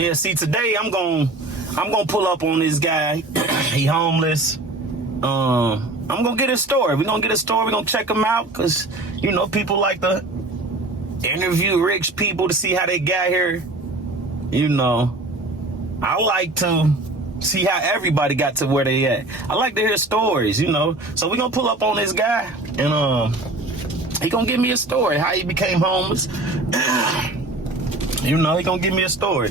Yeah, see, today I'm gonna pull up on this guy. He homeless. I'm gonna get his story. We're gonna get his story. We're gonna check him out, because, you know, people like to interview rich people to see how they got here. You know, I like to see how everybody got to where they at. I like to hear stories, you know. So we're gonna pull up on this guy, and he gonna give me a story, how he became homeless. You know, he gonna give me a story.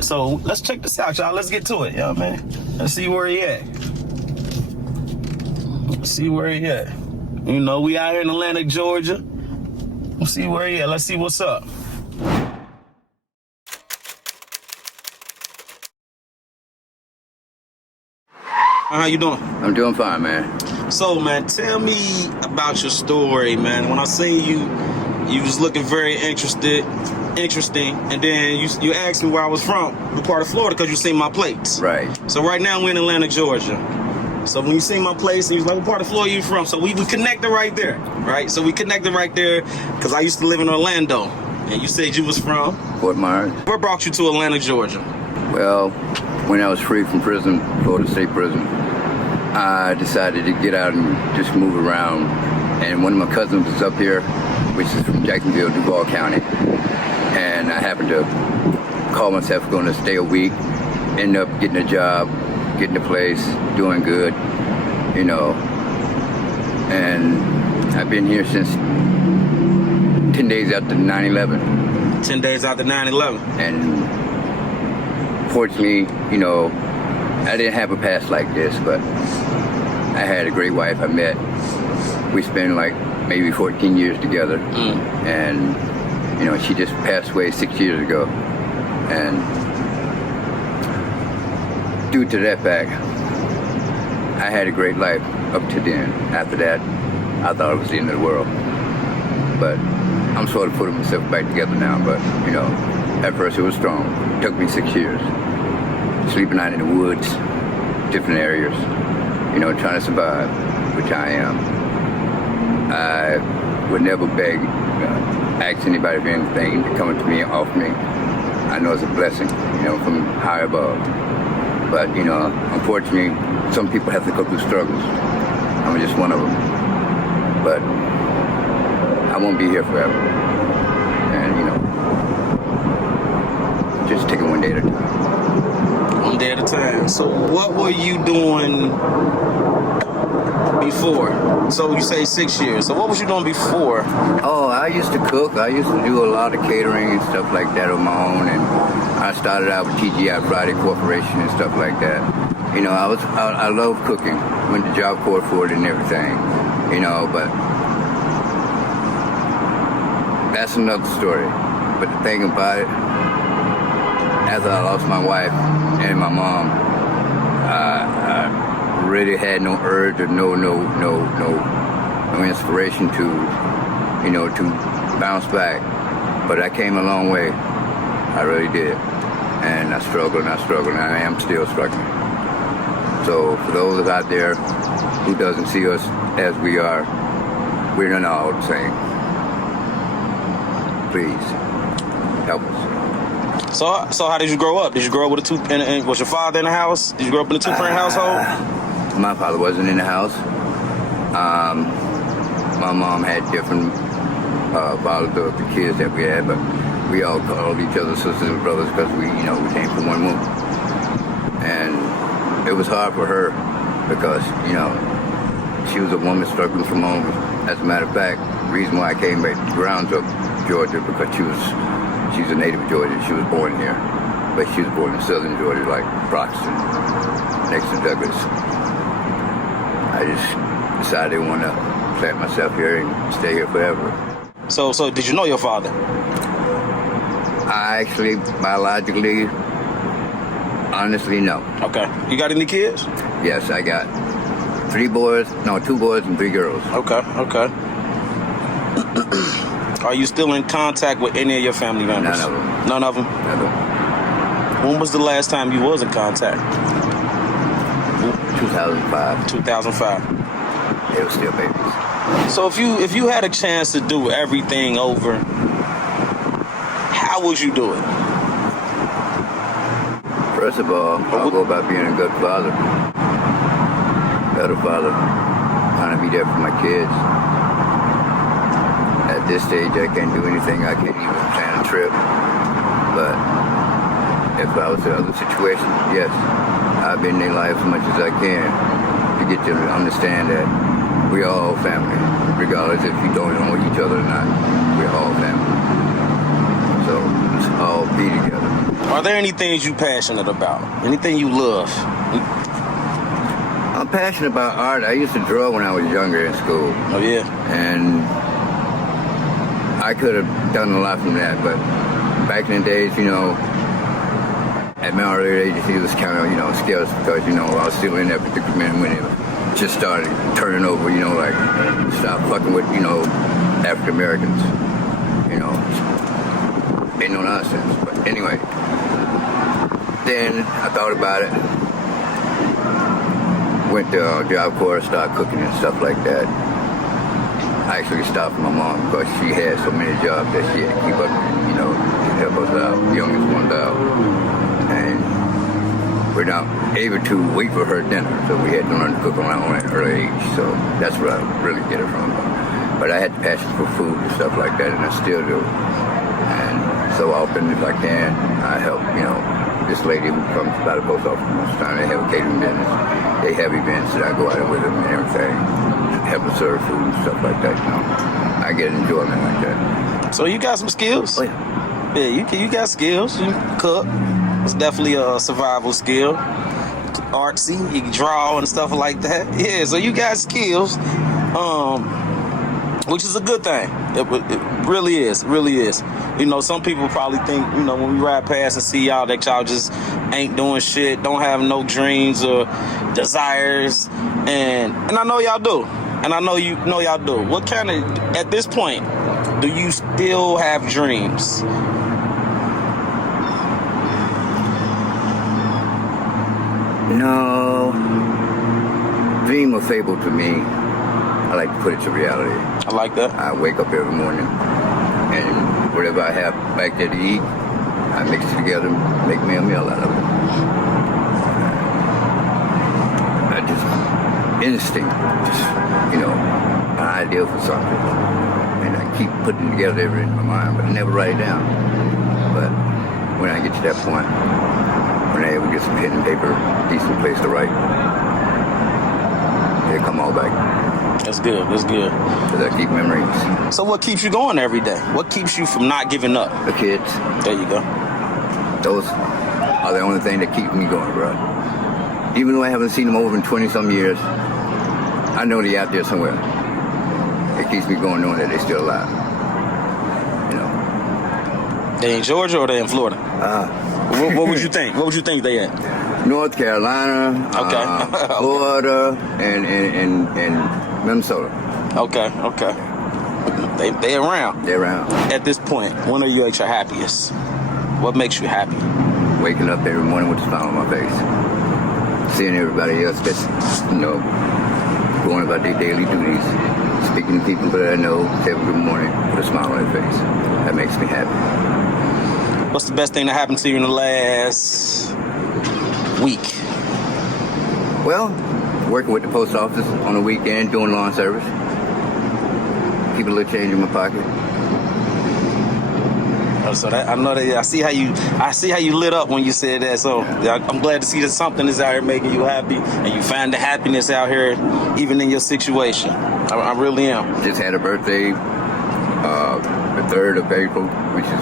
So let's check this out, y'all. Let's get to it, y'all, man. Let's see where he at. Let's see where he at. You know, we out here in Atlanta, Georgia. Let's see where he at. Let's see what's up. How you doing? I'm doing fine, man. So, man, tell me about your story, man. When I seen you, you was looking very interesting, and then you asked me where I was from, the part of Florida, because you seen my plates. Right. So right now we're in Atlanta, Georgia. So when you seen my place, and you was like, what part of Florida you from? So we connected right there, right? So we connected right there, because I used to live in Orlando, and you said you was from? Fort Myers. What brought you to Atlanta, Georgia? Well, when I was free from prison, Florida State Prison, I decided to get out and just move around. And one of my cousins was up here, which is from Jacksonville, Duval County. And I happened to call myself going to stay a week, end up getting a job, getting a place, doing good, you know. And I've been here since 10 days after 9/11. 10 days after 9/11. And fortunately, you know, I didn't have a past like this, but I had a great wife I met. We spent like maybe 14 years together. And, you know, she just passed away 6 years ago. And due to that fact, I had a great life up to then. After that, I thought it was the end of the world. But I'm sort of putting myself back together now, but, you know, at first it was strong. It took me 6 years. Sleeping out in the woods, different areas, you know, trying to survive, which I am. I would never beg, ask anybody for anything to come to me and offer me. I know it's a blessing, you know, from high above. But, you know, unfortunately, some people have to go through struggles. I'm just one of them. But I won't be here forever. And, you know, just take it one day at a time. One day at a time. So what were you doing before? So you say 6 years. So what was you doing before? Oh, I used to cook. I used to do a lot of catering and stuff like that on my own. And I started out with TGI Friday Corporation and stuff like that. You know, I love cooking. Went to Job Corps for it and everything. You know, but that's another story. But the thing about it, after I lost my wife and my mom, I really had no urge or no inspiration to, you know, to bounce back. But I came a long way. I really did. And I struggled and I am still struggling. So for those out there who doesn't see us as we are, we're not all the same. Please, help us. So how did you grow up? Did you grow up with a two? And was your father in the house? Did you grow up in a two-parent household? My father wasn't in the house. My mom had different fathers of the kids that we had, but we all called each other sisters and brothers because we came from one womb. And it was hard for her because, you know, she was a woman struggling from home. As a matter of fact, the reason why I came back to grounds of Georgia because she's a native of Georgia. She was born here, but she was born in southern Georgia, like Broxton, next to Douglas. I just decided I want to plant myself here and stay here forever. So did you know your father? I actually, biologically, honestly, no. Okay. You got any kids? Yes, I got 2 boys and 3 girls. Okay. Are you still in contact with any of your family members? None of them. None of them? None of them. When was the last time you was in contact? 2005. 2005. They were still babies. So if you had a chance to do everything over, how would you do it? First of all, I'll go about being a good father, better father, trying to be there for my kids. At this stage, I can't do anything. I can't even plan a trip. But if I was in other situations, yes, I've been in their life as much as I can to get them to understand that we're all family, regardless if you don't know each other or not. We're all family. So let's all be together. Are there any things you passionate about? Anything you love? I'm passionate about art. I used to draw when I was younger in school. Oh, yeah? And I could have done a lot from that, but back in the days, you know, at my earlier age, it was kind of, you know, scarce because, you know, I was still in that particular minute when it just started turning over, you know, like, stop fucking with, you know, African Americans, you know, ain't no nonsense. But anyway, then I thought about it, went to a job corps, started cooking and stuff like that. I actually stopped my mom because she had so many jobs that she had to keep up, you know, to help us out, youngest ones out. And we're not able to wait for her dinner, so we had to learn to cook on our own at an early age. So that's where I really get it from. But I had passion for food and stuff like that, and I still do. And so often, if I can, I help, you know, this lady who comes by the post office most of the time. They have a catering business. They have events that I go out with them and everything. Help them serve food and stuff like that, you know. I get enjoyment like that. So you got some skills? Oh, yeah. Yeah, you got skills. You can cook. It's definitely a survival skill. Artsy, you can draw and stuff like that. Yeah, so you got skills, which is a good thing. It really is, You know, some people probably think, you know, when we ride past and see y'all that y'all just ain't doing shit, don't have no dreams or desires, and I know y'all do. And I know you know y'all do. What kind of, at this point, do you still have dreams? No. Dream or fable to me, I like to put it to reality. I like that. I wake up every morning and whatever I have back there to eat, I mix it together, make me a meal out of it. I just, instinct, just, you know, an idea for something. And I keep putting it together every in my mind, but I never write it down. But when I get to that point, when I ever get some pen and paper, decent place to write, they come all back. That's good. That's good. Because I keep memories. So what keeps you going every day? What keeps you from not giving up? The kids. There you go. Those are the only thing that keep me going, bro. Even though I haven't seen them over in 20-some years, I know they're out there somewhere. It keeps me going knowing that they're still alive. You know. They in Georgia or they in Florida? What would you think? What would you think they at? North Carolina, Okay. Florida, and Minnesota. Okay. They around. They're around. At this point, when are you at your happiest? What makes you happy? Waking up every morning with a smile on my face. Seeing everybody else that's, you know, going about their daily duties. Speaking to people that I know, say good morning with a smile on their face. That makes me happy. What's the best thing that happened to you in the last week? Well, working with the post office on the weekend, doing lawn service. Keep a little change in my pocket. Oh, so that, I know that. I see how you lit up when you said that. So I'm glad to see that something is out here making you happy, and you find the happiness out here, even in your situation. I really am. Just had a birthday, the 3rd of April, which is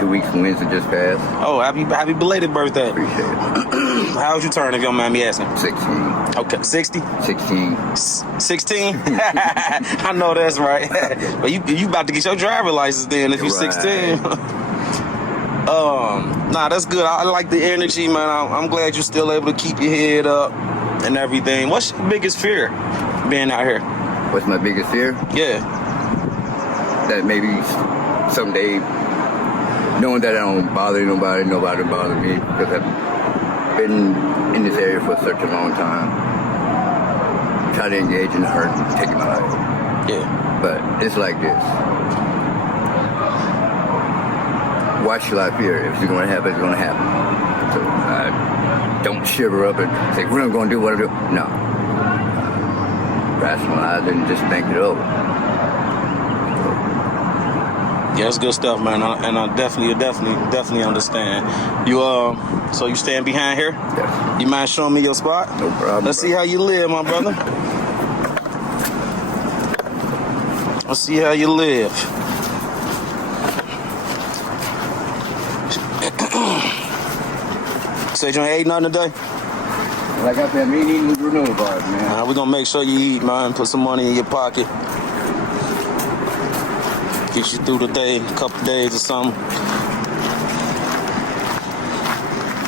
2 weeks from Wednesday just passed. Oh, happy belated birthday. Appreciate it. How old you turn, if you don't mind me asking? 16. Okay, 60? 16. 16? I know that's right. But you about to get your driver license then if you're 16. Nah, that's good. I like the energy, man. I'm glad you're still able to keep your head up and everything. What's your biggest fear being out here? What's my biggest fear? Yeah. That maybe someday, knowing that I don't bother nobody bother me, because I've been in this area for such a long time, try to engage in the hurt and taking my life. Yeah. But it's like this. Why should I fear? If it's going to happen, it's going to happen. So don't shiver up and say, we're not going to do what I do. No. Rationalize it and just think it over. Yeah, that's good stuff, man. And I definitely understand. You so you stand behind here? Yes. You mind showing me your spot? No problem. Let's see how you live, my brother. Let's see how you live. Said you ain't ate nothing today? Like I said, me eating the granola bars, man. We're gonna make sure you eat, man. Put some money in your pocket. Get you through the day, a couple days or something.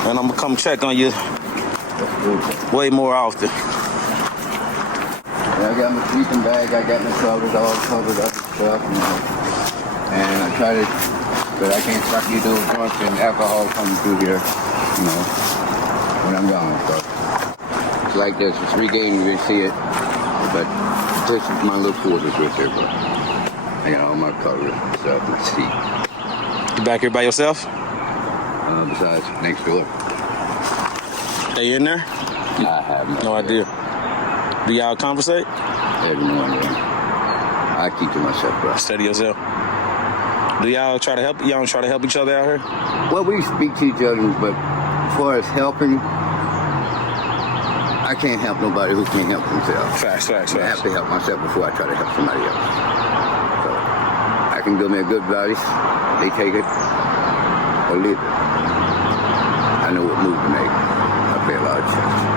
And I'm gonna come check on you way more often. Yeah, I got my sleeping bag, I got my covers all covered up and stuff, you know. And I try to, but I can't stop you doing drunk and alcohol coming through here, you know, when I'm gone. So it's like this, it's regaining, you see it, but this is my little quarters right there, but I got all my covers and stuff, my seat. You back here by yourself? Besides, next door. They in there? I have No idea. Do y'all conversate? Every morning. I keep to myself, bro. Stay to yourself. Do y'all try to help? Y'all don't try to help each other out here? Well, we speak to each other, but as far as helping, I can't help nobody who can't help themselves. Facts. I have to help myself before I try to help somebody else. So I can give me a good advice, they take it, or leave it. I know what move to make. I pay a lot of attention.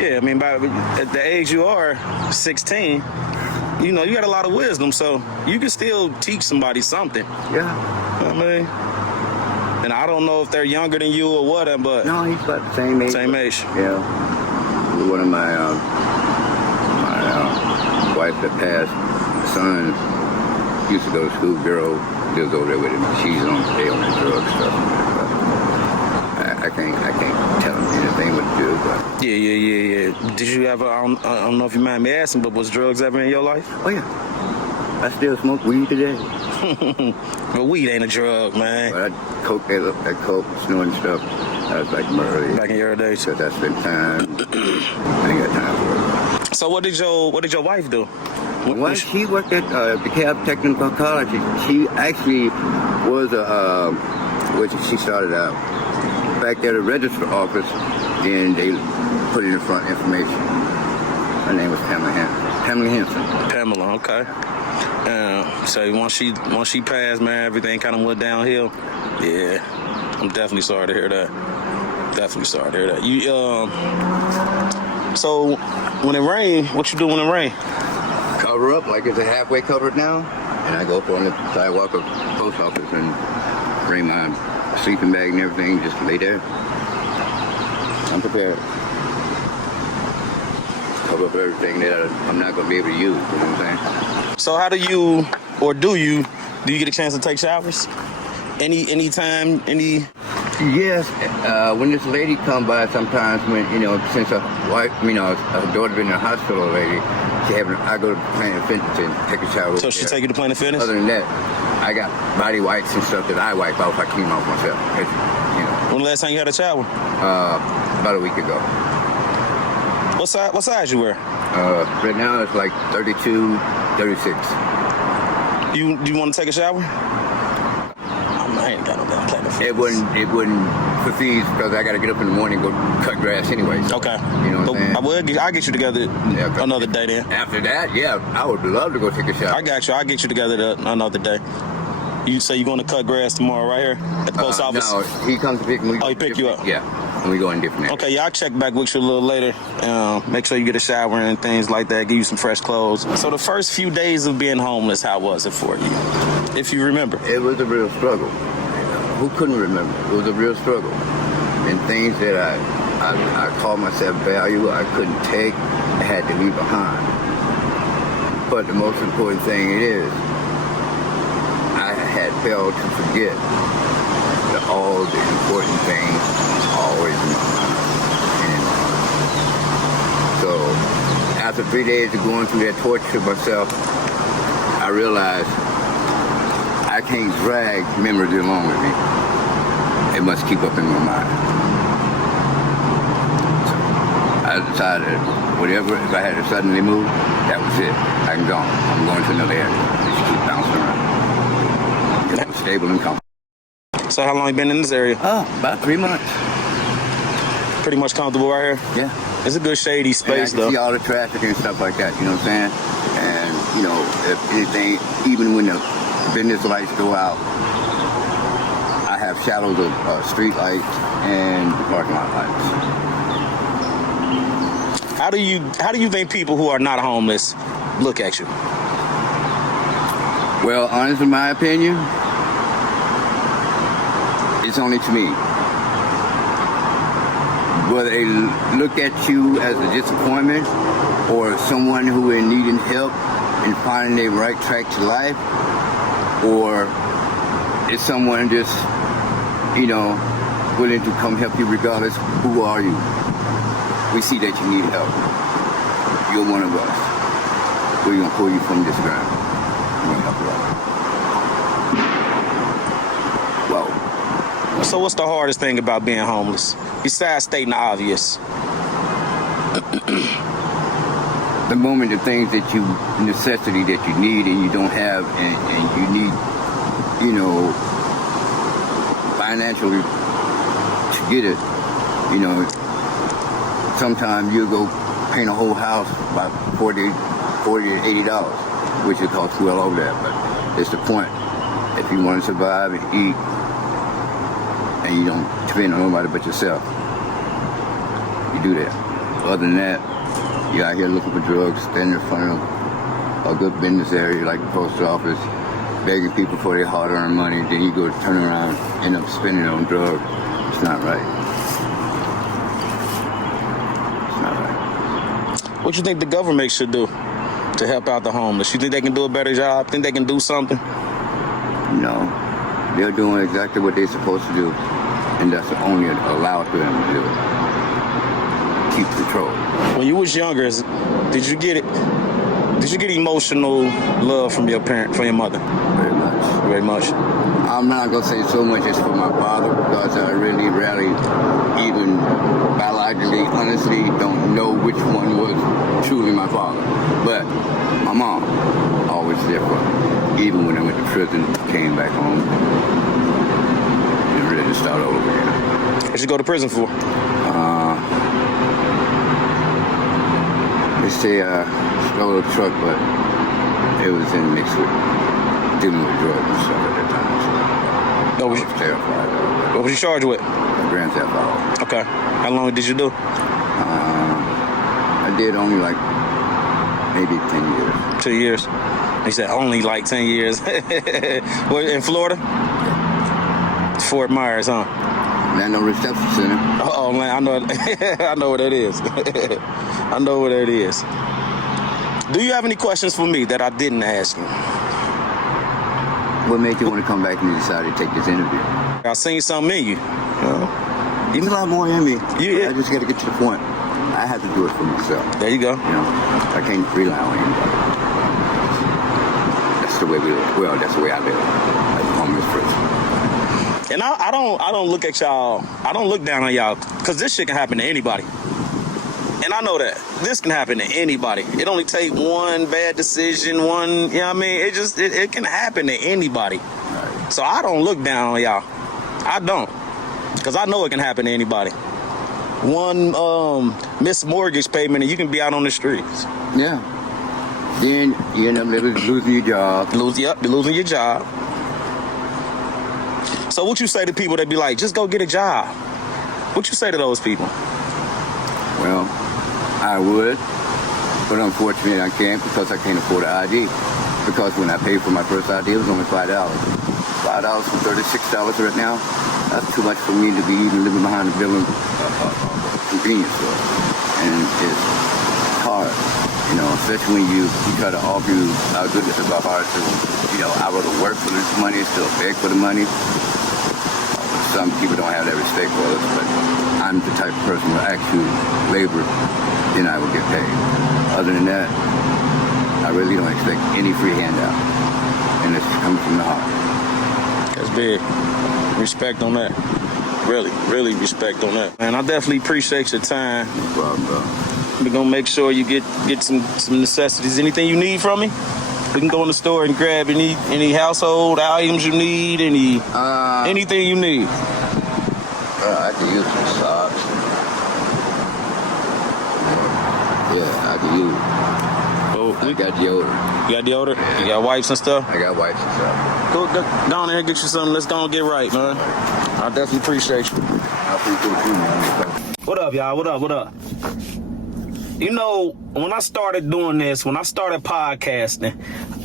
Yeah, I mean, at the age you are, 16, you know, you got a lot of wisdom, so you can still teach somebody something. Yeah. You know what I mean? And I don't know if they're younger than you or what, but... No, he's about the same age. Same age. Yeah. One of my wife that passed, son used to go to school, girl lives over there with him. She's on the drug stuff. I can't tell him anything what to do, but... Yeah. Did you ever, I don't know if you mind me asking, but was drugs ever in your life? Oh, yeah. I still smoke weed today. But weed ain't a drug, man. But I coke, that coke, snorting stuff. I was like early. Back in your day. Because I spent time. I ain't got time for it. So what did your wife do? Well, she worked at DeKalb Technical College. She actually was she started out back there at the register office, and they put in the front information. Her name was Pamela Henson. Pamela, okay. So once she passed, man, everything kind of went downhill. Yeah, I'm definitely sorry to hear that. You so when it rain, what you do when it rain? Cover up like it's a halfway covered now, and I go up on the sidewalk of the post office and bring my sleeping bag and everything, just lay there. I'm prepared. Cover up everything that I'm not going to be able to use, you know what I'm saying? So how do you get a chance to take showers? Anytime? Yes, when this lady come by sometimes when, since her wife, her daughter been in the hospital already, I go to Planet Fitness and take a shower. So she take you to Planet Fitness? Other than that, I got body wipes and stuff that I wipe off. I clean off myself. When the last time you had a shower? About a week ago. What size you wear? Right now it's like 32, 36. You want to take a shower? I ain't got no damn Planet Fitness. It wouldn't proceed because I got to get up in the morning and go cut grass anyway. So, okay. You know what I'm saying? I'll get you together another day then. After that, yeah, I would love to go take a shower. I got you. I'll get you together another day. You say you're going to cut grass tomorrow right here at the post office? No, he comes to pick me. Oh, he pick you up? Yeah, and we go in different areas. Okay, yeah, I'll check back with you a little later. Make sure you get a shower and things like that. Give you some fresh clothes. So the first few days of being homeless, how was it for you? If you remember. It was a real struggle. Who couldn't remember? It was a real struggle. And things that I called myself value, I couldn't take, I had to leave behind. But the most important thing is, I had failed to forget that all the important things are always in my mind. So after 3 days of going through that torture myself, I realized I can't drag memories along with me. It must keep up in my mind. I decided whatever, if I had to suddenly move, that was it. I'm gone. I'm going to another area. Just keep bouncing around. Get stable and comfortable. So how long you been in this area? Oh, about 3 months. Pretty much comfortable right here? Yeah. It's a good shady space, and I though. can see all the traffic and stuff like that, you know what I'm saying? And, you know, if anything, even when the business lights go out, I have shadows of street lights and parking lot lights. How do you think people who are not homeless look at you? Well, honestly, my opinion, it's only to me. Whether they look at you as a disappointment or someone who is needing help in finding their right track to life, or is someone just, you know, willing to come help you regardless, who are you? We see that you need help. You're one of us. We're going to pull you from this ground. We're going to help you out. Whoa. So what's the hardest thing about being homeless? Besides stating the obvious. The moment the things that you, necessity that you need and you don't have, and you need, you know, financially to get it, you know, sometimes you'll go paint a whole house about $40 to $80, which it costs well over that, but it's the point. If you want to survive and eat, and you don't depend on nobody but yourself, you do that. Other than that, you're out here looking for drugs, standing in front of a good business area like the post office, begging people for their hard-earned money, then you go turn around, end up spending it on drugs. It's not right. It's not right. What you think the government should do to help out the homeless? You think they can do a better job? Think they can do something? No. They're doing exactly what they're supposed to do, and that's only allowed for them to do it. Keep control. When you was younger, did you get it? Did you get emotional love from your parent, from your mother? Very much. Very much. I'm not gonna say so much as for my father, because I really rarely, even biologically, honestly, don't know which one was truly my father. But my mom, always there for me. Even when I went to prison, came back home, and ready to start over again. What you go to prison for? They say I stole a truck, but it was in mixed with dealing with drugs and stuff at that time. So I was terrified of it. What was you charged with? Grand Theft Auto. Okay. How long did you do? I did only like maybe 10 years. 2 years. He said only like 10 years. What, in Florida? Fort Myers, huh? Land on Reception Center. Oh man, I know. I know what that is. I know what that is. Do you have any questions for me that I didn't ask you? What made you want to come back and decide to take this interview? I seen something in you. There's a lot more in me. Yeah. I just got to get to the point. I have to do it for myself. There you go. You know, I can't rely on anybody. That's the way we live. Well, that's the way I live. As a homeless person. And I don't look at y'all. I don't look down on y'all, because this shit can happen to anybody. And I know that this can happen to anybody. It only take one bad decision, one, you know what I mean? It can happen to anybody. Right. So I don't look down on y'all. I don't, because I know it can happen to anybody. One missed mortgage payment and you can be out on the streets. Yeah. Then you end up losing your job. Losing your job. So what you say to people that be like, just go get a job? What you say to those people? Well, I would, but unfortunately I can't, because I can't afford an ID. Because when I paid for my first ID, it was only $5. $5 from $36 right now. That's too much for me to be even living behind a building convenience store. And it's hard, you know, especially when you try to argue our goodness about hard to, you know, I rather work for this money, still beg for the money. Some people don't have that respect for us, but I'm the type of person who actually labor, then I will get paid. Other than that, I really don't expect any free handout, and it's coming from the heart. That's big. Respect on that. Really, really respect on that. Man, I definitely appreciate your time. No problem, bro. We're gonna make sure you get some necessities. Anything you need from me? We can go in the store and grab any household items you need, anything you need. I could use some socks. Yeah, I could use. Oh, I got deodorant. You got deodorant? Yeah. You got wipes and stuff? I got wipes and stuff. Go down there and get you something. Let's go and get right, man. I definitely appreciate you. I appreciate you, man. What up, y'all? What up? You know, when I started doing this, when I started podcasting,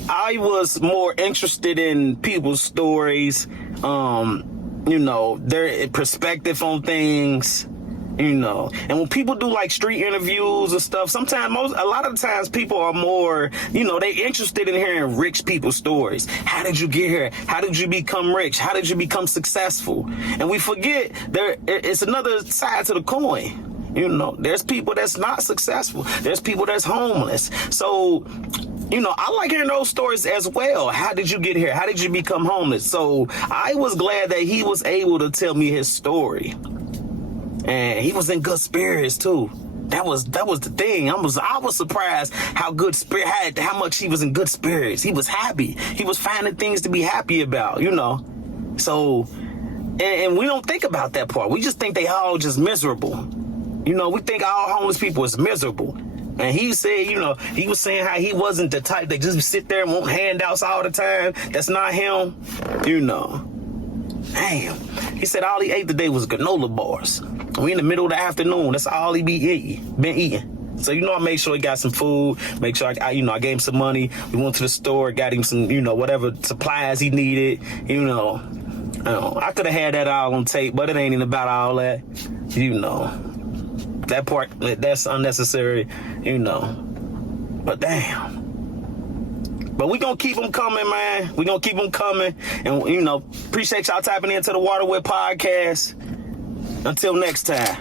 I was more interested in people's stories, their perspective on things, and when people do like street interviews and stuff, a lot of the times people are more, they interested in hearing rich people's stories. How did you get here? How did you become rich? How did you become successful? And we forget it's another side to the coin. There's people that's not successful. There's people that's homeless. So, I like hearing those stories as well. How did you get here? How did you become homeless? So I was glad that he was able to tell me his story. And he was in good spirits too. That was the thing. I was surprised how much he was in good spirits. He was happy. He was finding things to be happy about, So, and we don't think about that part. We just think they all just miserable. We think all homeless people is miserable. And he said, he was saying how he wasn't the type that just sit there and want handouts all the time. That's not him. Damn. He said all he ate today was granola bars. We in the middle of the afternoon. That's all he been eating. So, I made sure he got some food. Make sure I gave him some money. We went to the store, got him some, whatever supplies he needed. I could have had that all on tape, but it ain't even about all that. That part, that's unnecessary, But damn. But we gonna keep them coming, man. We gonna keep them coming. And, appreciate y'all tapping into the Waterway Podcast. Until next time.